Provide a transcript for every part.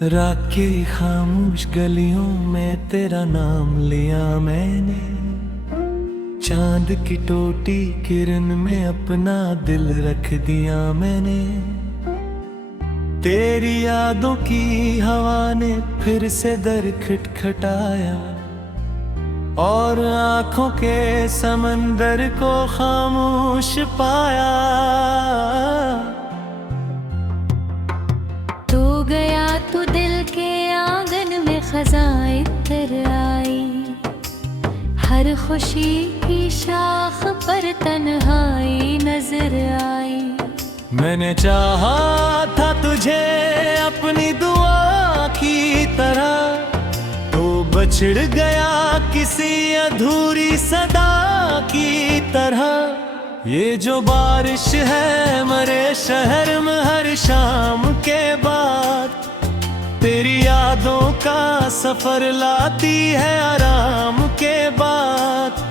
रात की खामोश गलियों में तेरा नाम लिया मैंने, चांद की टोटी किरण में अपना दिल रख दिया मैंने। तेरी यादों की हवा ने फिर से दर खटखटाया और आंखों के समंदर को खामोश पाया। तो गया तो दिल के आंगन में खज़ां इतर आई, हर खुशी की शाख पर तन्हाई नजर आई। मैंने चाहा था तुझे अपनी दुआ की तरह, तो बछड़ गया किसी अधूरी सदा की तरह। ये जो बारिश है मरे शहर में हर शाम के बाद, तेरी यादों का सफर लाती है आराम के बाद।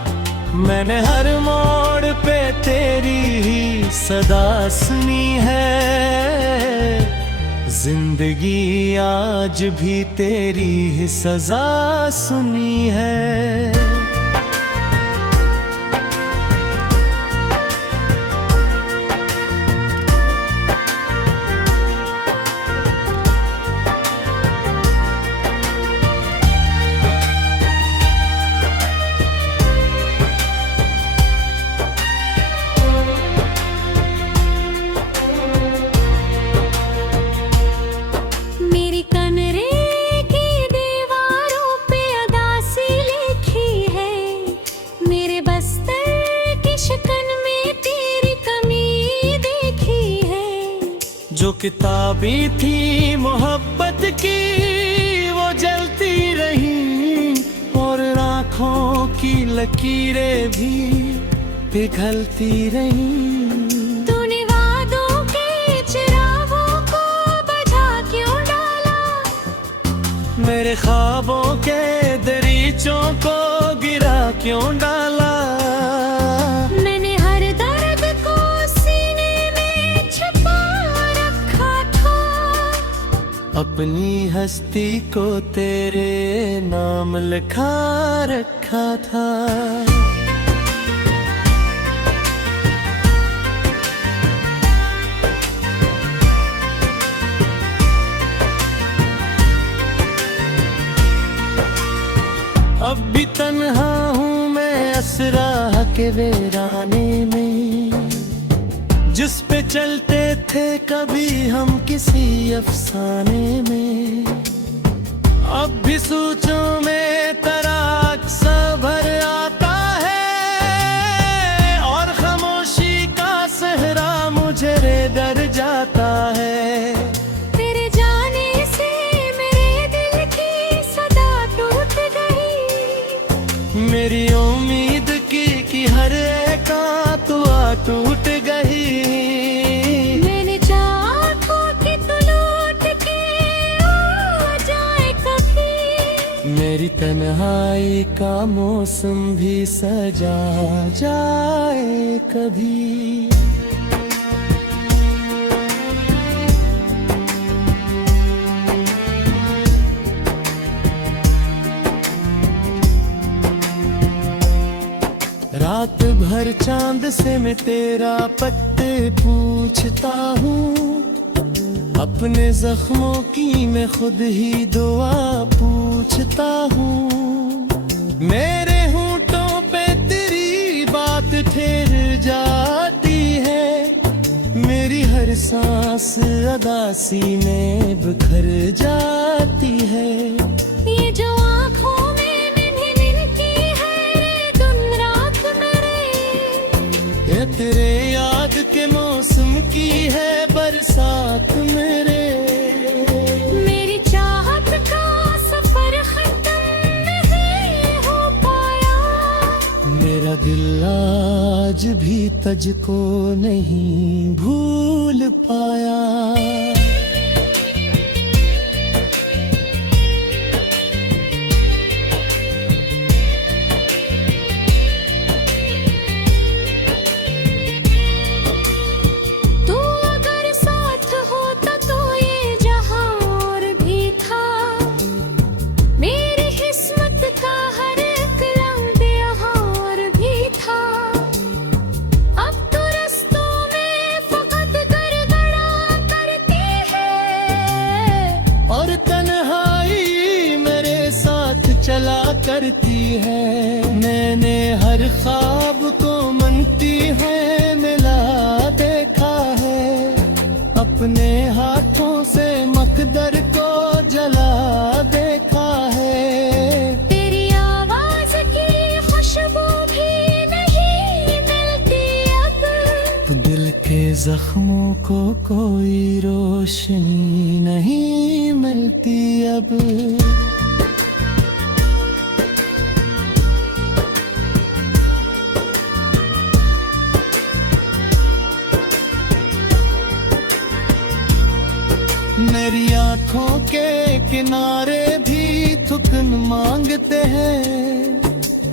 मैंने हर मोड़ पे तेरी ही सदा सुनी है, जिंदगी आज भी तेरी ही सजा सुनी है। जो किताबी थी मोहब्बत की वो जलती रही, और आँखों की लकीरें भी पिघलती रही। तूने वादों के चिरागों को बुझा क्यों डाला, मेरे ख्वाबों के दरीचों को गिरा क्यों डाला। अपनी हस्ती को तेरे नाम लिखा रखा था। अब भी तन्हा हूँ मैं असरा के वीराने में, जिस पे चलते थे कभी हम किसी अफसाने में। अब भी सोचों में तराक सा भर आता है, और खामोशी का सहरा मुझे डर जाता है। तेरे जाने से मेरे दिल की सदा टूट गई, मेरी उम्मीद की हर एक दुआ टूट गई। मैंने चाहा कि तू लौट के आ जाए कभी, मेरी तन्हाई का मौसम भी सजा जाए कभी। रात भर चांद से मैं तेरा पत्ते पूछता हूँ, अपने जख्मों की मैं खुद ही दुआ पूछता हूँ। मेरे होंठों पे तेरी बात ठहर जाती है, मेरी हर सांस अदा सीने बिखर जाती है। ये जो आँखों में नन्ही नन्ही है दिन रात मेरे, ये तेरे याद के मौसम की है बरसात मेरे। मेरी चाहत का सफर खत्म नहीं हो पाया, मेरा दिल आज भी तुझको नहीं भूल पाया। तू अगर साथ होता तो ये जहां और भी था। अपने हाथों से मकदर को जला देखा है। तेरी आवाज की खुशबू भी नहीं मिलती अब, दिल के जख्मों को कोई रोशनी नहीं मिलती अब। मेरी आंखों के किनारे भी थुकन मांगते हैं,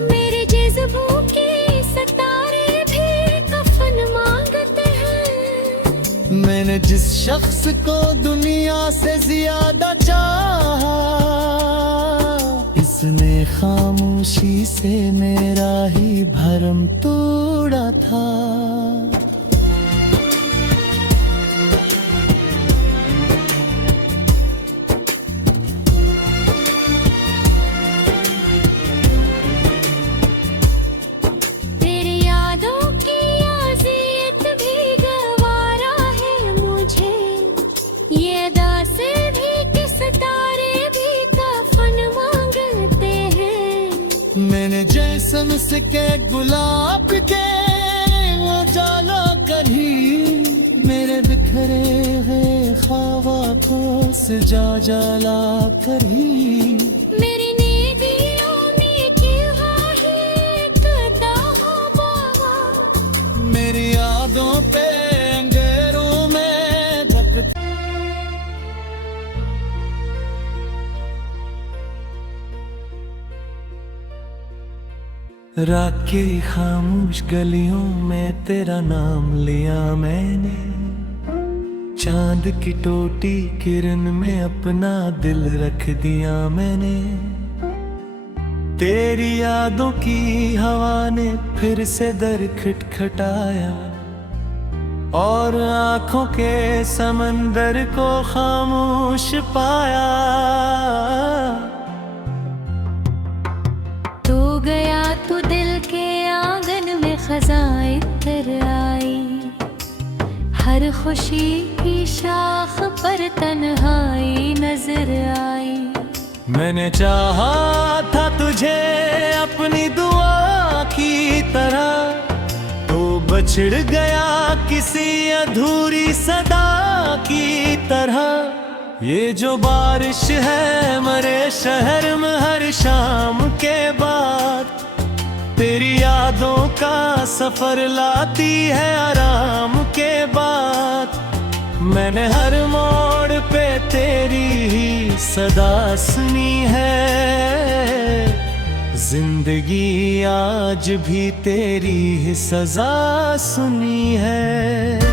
मेरे जज्बों के सितारे भी कफन मांगते हैं। मैंने जिस शख्स को दुनिया से ज्यादा चाहा, इसने खामोशी से मेरा ही भरम तोड़ा था। तेरी यादों की अज़ियत भी गवारा है मुझे, ये दासे भी कि सितारे भी कफन मांगते हैं। मैंने जैसन सिके गुलाब के उजाला करी, मेरे बिखरे हैं ख्वाबा को सजा जला करी। मेरी नींदियों में क्या है कदा बाबा, मेरी यादों पे अंधेरों में भटक। रात की खामोश गलियों में तेरा नाम लिया मैंने, चांद की टोटी किरण में अपना दिल रख दिया मैंने। तेरी यादों की हवा ने फिर से दर खटखटाया, और आंखों के समंदर को खामोश पाया। तो गया तू दिल के आंगन में खज़ां इतर आई, हर खुशी की शाख पर तन्हाई नजर आई। मैंने चाहा था तुझे अपनी दुआ की तरह, तो बछड़ गया किसी अधूरी सदा की तरह। ये जो बारिश है मरे शहर में हर शाम के बाद, तेरी यादों का सफर लाती है आराम के बाद। मैंने हर मोड़ पे तेरी ही सदा सुनी है, जिंदगी आज भी तेरी ही सजा सुनी है।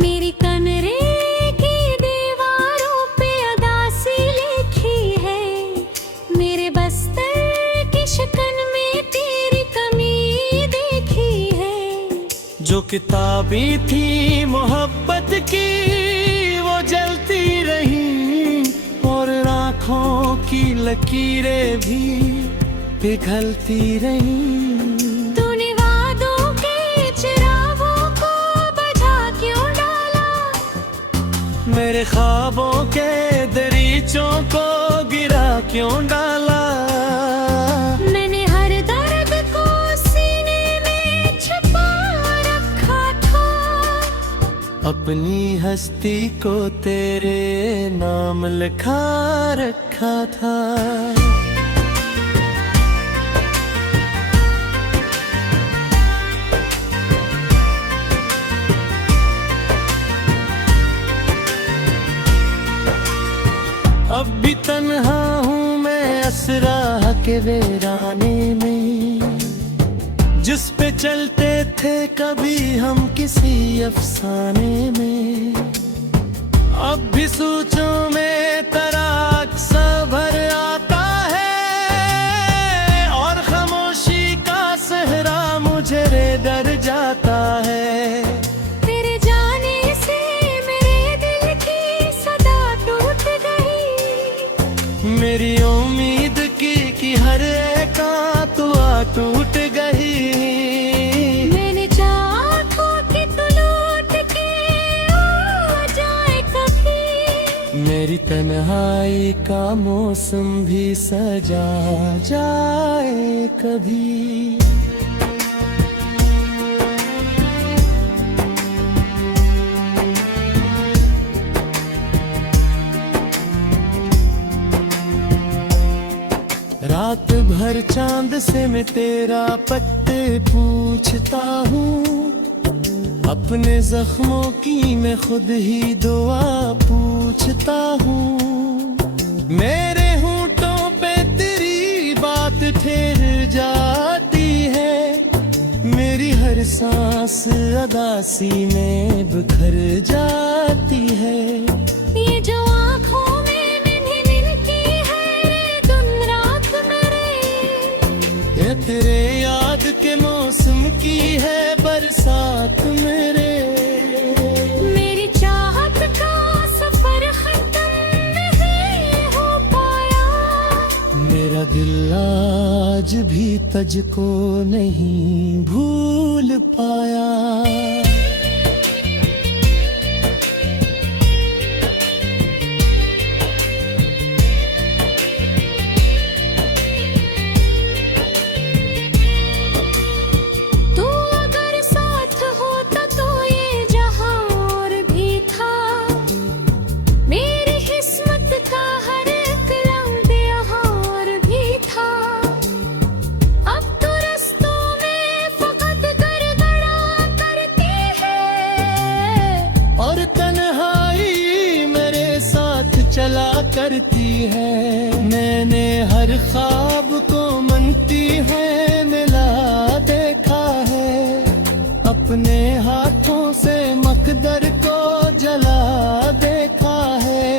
मेरी कमरे की दीवारों पे अदासी लिखी है, मेरे बस्तर की शिकन में तेरी कमी देखी है। जो किताबी थी मोहब्बत की वो जलती रही, और आँखों की लकीरें भी पिघलती रही। तूने वादों के चिरागों को बुझा क्यों डाला, मेरे ख्वाबों के दरीचों को गिरा क्यों डाला। मैंने हर दर्द को सीने में छुपा रखा था, अपनी हस्ती को तेरे नाम लिखा रखा था। अब भी तन्हा हूँ मैं असरा के वीराने में, जिस पे चलते थे कभी हम किसी अफसाने में। अब भी सोचों में तराक सा भर आता है, मेरी उम्मीद की हर एक तू आ टूट गई। मैंने चाहा था कि तू लौट के आ जाए कभी। मेरी तन्हाई का मौसम भी सजा जाए कभी। रात भर चांद से मैं तेरा पत्ते पूछता हूँ, अपने जख्मों की मैं खुद ही दुआ पूछता हूँ। मेरे होंठों पे तेरी बात ठहर जाती है, मेरी हर सांस अदासी में बिखर जाती है। ये जो आँखों में नन्ही मिलती है दिन रात मेरे, ये तेरे याद के मौसम की है बरसात मेरे। मेरी चाहत का सफर खत्म नहीं हो पाया। मेरा दिल आज भी तुझको नहीं भूल पाया। तू अगर साथ होता तो ये जहां और भी था। मेरी किस्मत का हर एक लम्हा यहाँ और भी था। अब तो रस्तों में फकत गड़गड़ा करती है, और तन्हाई मेरे साथ चला करती है। मैंने हर ख्वाब को मनती है मिला देखा है, अपने हाथों से मकदर को जला देखा है।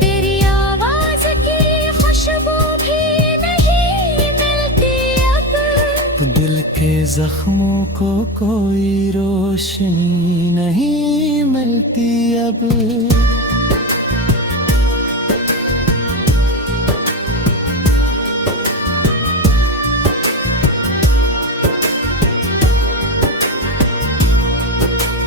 तेरी आवाज की खुशबू भी नहीं मिलती अब। दिल के जख्मों को कोई रोशनी नहीं मिलती अब।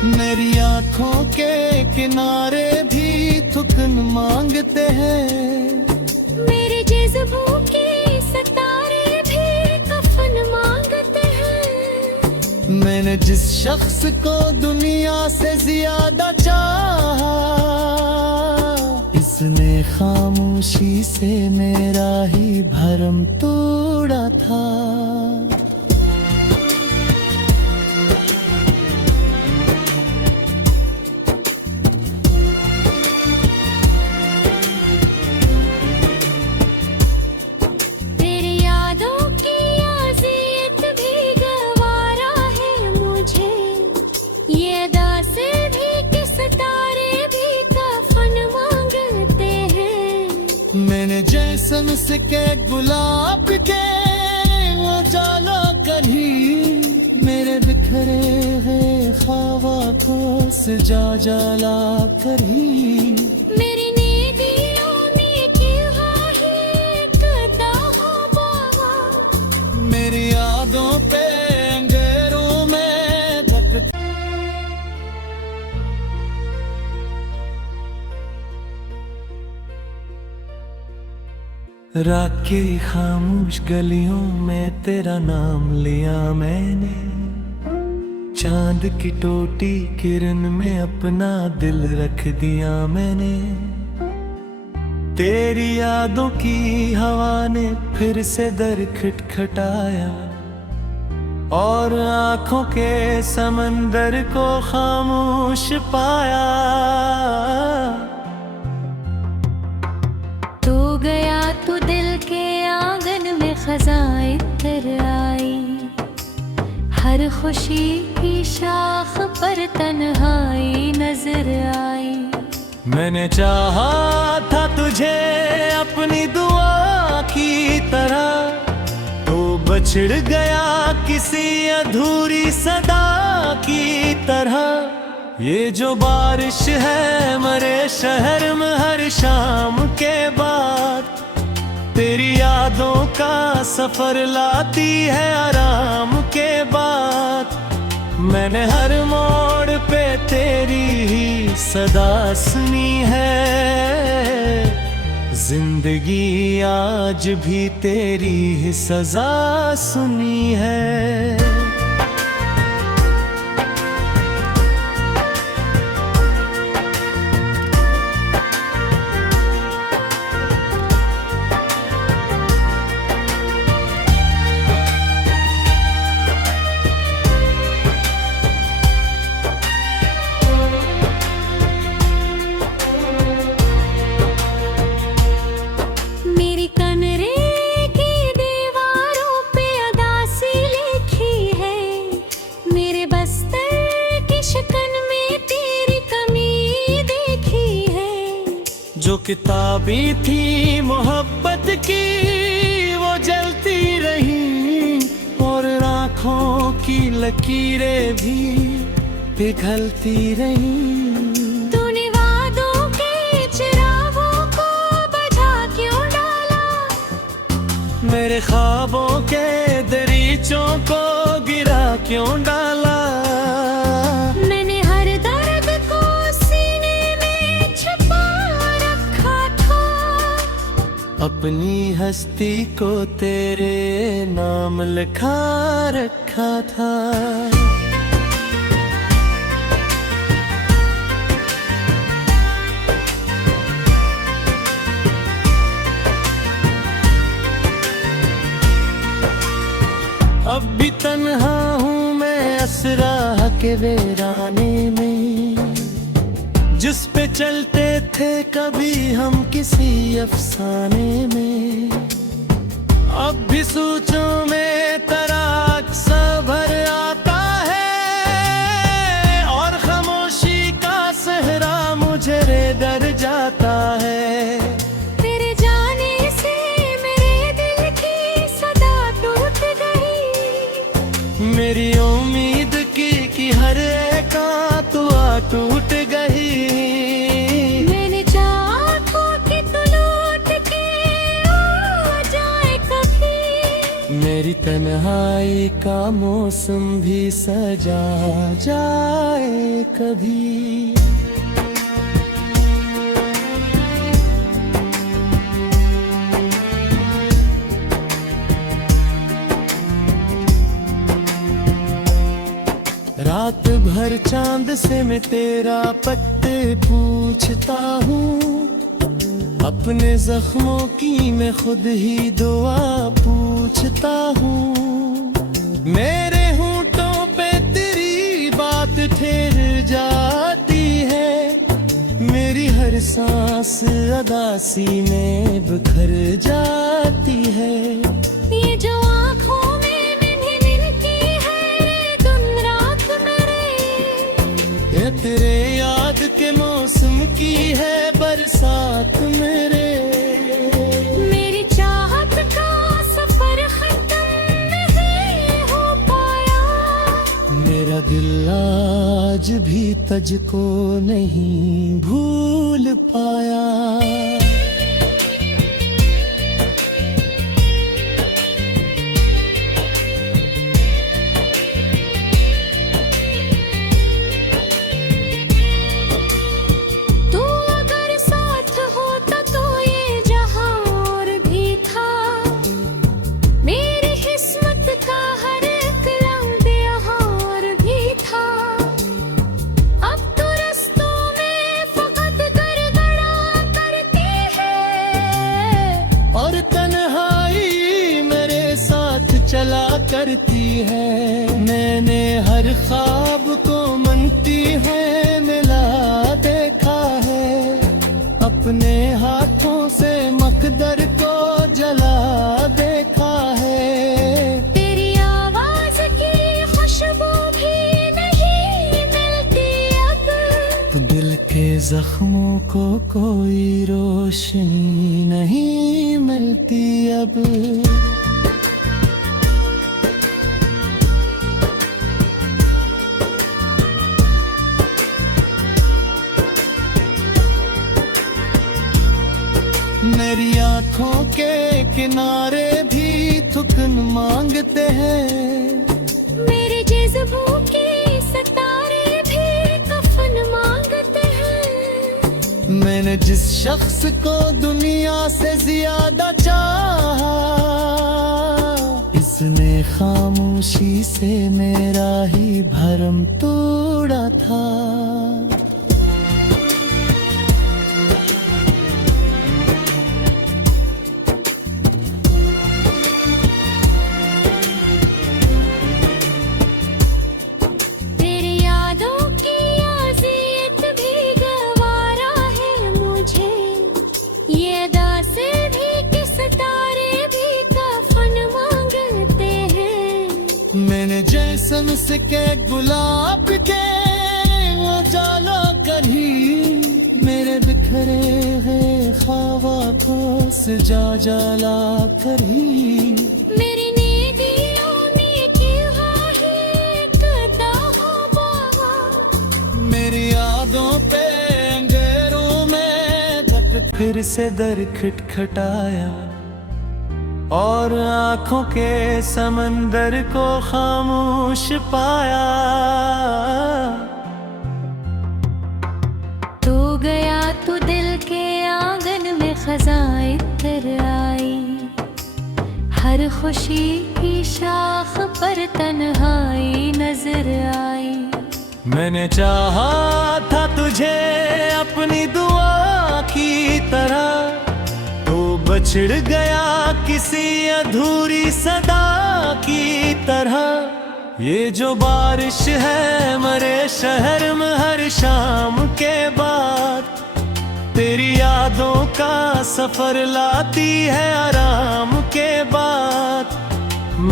मेरी आंखों के किनारे भी थुकन मांगते हैं, मेरे जज्बों की सितारे भी कफन मांगते हैं। मैंने जिस शख्स को दुनिया से ज्यादा चाहा, इसने खामोशी से मेरा ही भरम तोड़ा था। तेरी यादों की अज़ियत भी गवारा है मुझे। ये दासे भी कि सितारे भी कफन मांगते हैं। मैंने जैसन सिके गुलाब के उजाला करी, मेरे बिखरे हैं ख्वाबा को सजा जला करी। मेरी नींदियों में क्या है कदा हो बाबा। मेरी यादों पे अंधेरों में भटक। रात की खामोश गलियों में तेरा नाम लिया मैंने, चांद की टोटी किरण में अपना दिल रख दिया मैंने। तेरी यादों की हवा ने फिर से दर खटखटाया, और आंखों के समंदर को खामोश पाया। तो गया तू दिल के आंगन में खज़ां इतर आई। हर खुशी की शाख पर तन्हाई नजर आई। मैंने चाहा था तुझे अपनी दुआ की तरह, तो बछड़ गया किसी अधूरी सदा की तरह। ये जो बारिश है मरे शहर में हर शाम के बाद, का सफर लाती है आराम के बाद। मैंने हर मोड़ पे तेरी ही सदा सुनी है, जिंदगी आज भी तेरी ही सजा सुनी है। जो किताबी थी मोहब्बत की वो जलती रही, और आँखों की लकीरें भी पिघलती रही। तूने वादों के चिरागों को बुझा क्यों डाला, मेरे ख्वाबों के दरीचों को गिरा क्यों डाला। मैंने हर दर्द को सीने में छुपा रखा था, अपनी हस्ती को तेरे नाम लिखा रखा था। अब भी तन्हा हूँ मैं असरा के वीराने में, जिस पे चलते थे कभी हम किसी अफसाने में। अब भी सोचों में तराक सा भर आता है, और खामोशी का सहरा मुझे रे डर जाता है। तेरे जाने से मेरे दिल की सदा टूट गई, मेरी उम्मीद की हर एक तो टूट गई। मैंने चाहा था कि तू लौट के आ जाए कभी, मेरी तन्हाई का मौसम भी सजा जाए कभी। रात भर चांद से मैं तेरा पत्ते पूछता हूँ, अपने जख्मों की मैं खुद ही दुआ पूछता हूँ। मेरे होंठों पे तेरी बात ठहर जाती है, मेरी हर सांस अदासी में बिखर जाती है। ये जो आँखों में मैंने मिलती है दिन रात मेरे, ये तेरे याद के मौसम की है बरसात मेरे। मेरी चाहत का सफर खत्म नहीं हो पाया, मेरा दिल आज भी तुझको नहीं भूल पाया। चला करती है, मैंने हर ख्वाब को मनती है मिला देखा है, अपने हाथों से मकदर को जला देखा है। तेरी आवाज की खुशबू भी नहीं मिलती अब, तो दिल के जख्मों को कोई रोशनी नहीं मिलती अब। मेरी आंखों के किनारे भी थुकन मांगते हैं, मेरे जज्बों के सितारे भी कफन मांगते हैं। मैंने जिस शख्स को दुनिया से ज्यादा चाहा, इसने खामोशी से मेरा ही भरम तोड़ा था। तेरी यादों की अज़ियत भी गवारा है मुझे, ये दासे भी कि सितारे भी कफन मांगते हैं। मैंने जैसन से के गुलाब के उजाला करी, मेरे बिखरे हैं ख्वाबा को सजा जाला करी। मेरी नींदियों में क्या है कदा हो बाबा, मेरी यादों पे अंधेरों में घट फिर से दर खटखटाया, और आंखों के समंदर को खामोश पाया। तो गया तू दिल के आंगन में खज़ां इतर आई, हर खुशी की शाख पर तन्हाई नजर आई। मैंने चाहा था तुझे अपनी दुआ की तरह, तो बछड़ गया किसी अधूरी सदा की तरह। ये जो बारिश है मरे शहर में हर शाम के बाद, तेरी यादों का सफर लाती है आराम के बाद।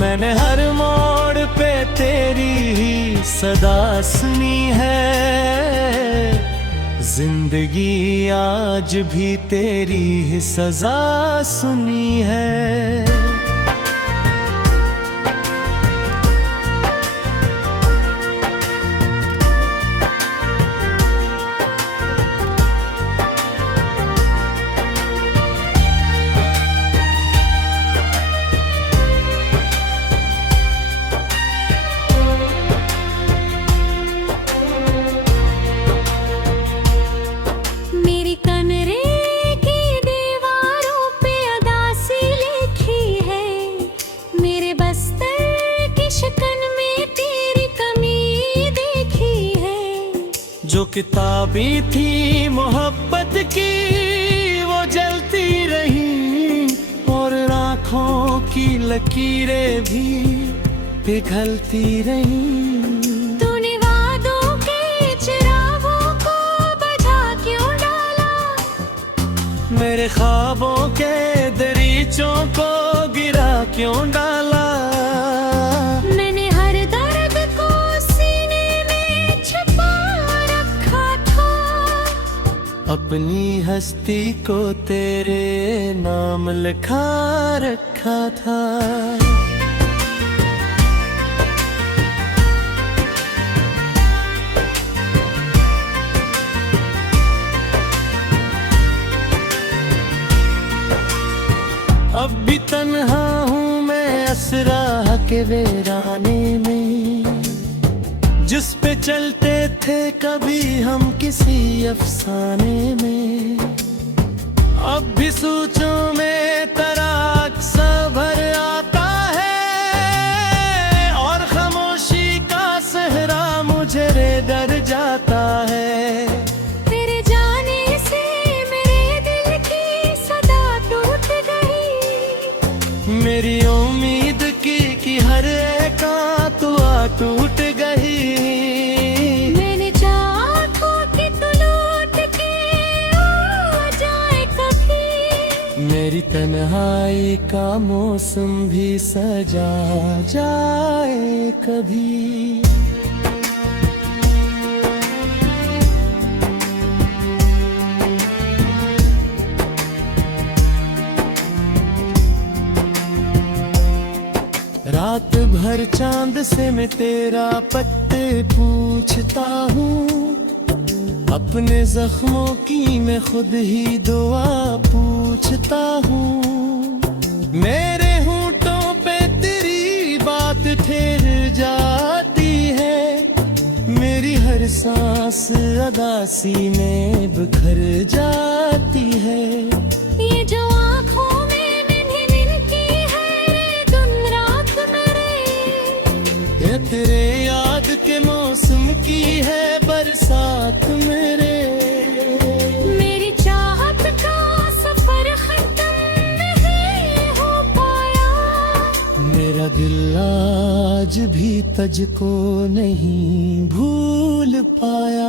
मैंने हर मोड़ पे तेरी ही सदा सुनी है, जिंदगी आज भी तेरी ही सजा सुनी है। मेरी कमरे की दीवारों पे अदासी लिखी है, मेरे बस्तर की शिकन में तेरी कमी देखी है। जो किताबी थी मोहब्बत की वो जलती रही, और आँखों की लकीरें भी पिघलती रही। तूने वादों के चिरागों को बुझा क्यों डाला, मेरे ख्वाबों के दरीचों को गिरा क्यों डाला। मैंने हर दर्द को सीने में छुपा रखा था, अपनी हस्ती को तेरे नाम लिखा रखा था। अब भी तन्हा हूँ मैं असरा के वीराने में, जिस पे चलते थे कभी हम किसी अफसाने में। अब भी सोचों में तराक सा भर आता है, और खामोशी का सहरा मुझे रे डर जाता है। तेरे जाने से मेरे दिल की सदा टूट गई, मेरी उम्मीद की कि हर एक दुआ टूट गई। मैंने चाहा था कि तू लौट के आ जाए कभी, मेरी तन्हाई का मौसम भी सजा जाए कभी। रात भर चांद से मैं तेरा पत्ते पूछता हूँ, अपने जख्मों की मैं खुद ही दुआ पूछ सोचता हूँ मेरे होंठों पे तेरी बात ठहर जाती है, मेरी हर सांस अदा सीने बिखर जाती है। ये जो आँखों में नन्ही नन्ही है रे दिन रात मेरे, ये तेरे याद के मौसम की है बरसात मेरे। मेरी चाहत का सफर खत्म नहीं हो पाया, मेरा दिल आज भी तुझको नहीं भूल पाया।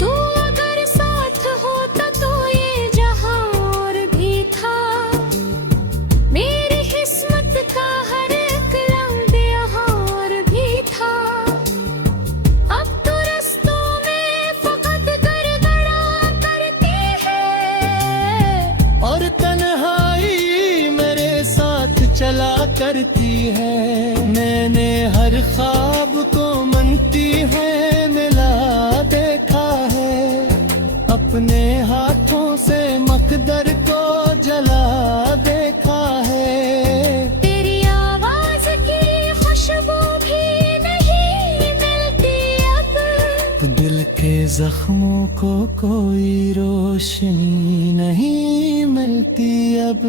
तू अगर साथ होता तो ये जहां और भी था, मेरी किस्मत का हर एक लम्हा यहाँ और भी था। अब तो रस्तों में फकत गड़गड़ा करती है, और तन्हाई मेरे साथ चला करती है। मैंने हर ख्वाब को मनती है मिला देखा है, अपने हाथों से मकदर को जला देखा है। तेरी आवाज की खुशबू भी नहीं मिलती अब, दिल के जख्मों को कोई रोशनी नहीं मिलती अब।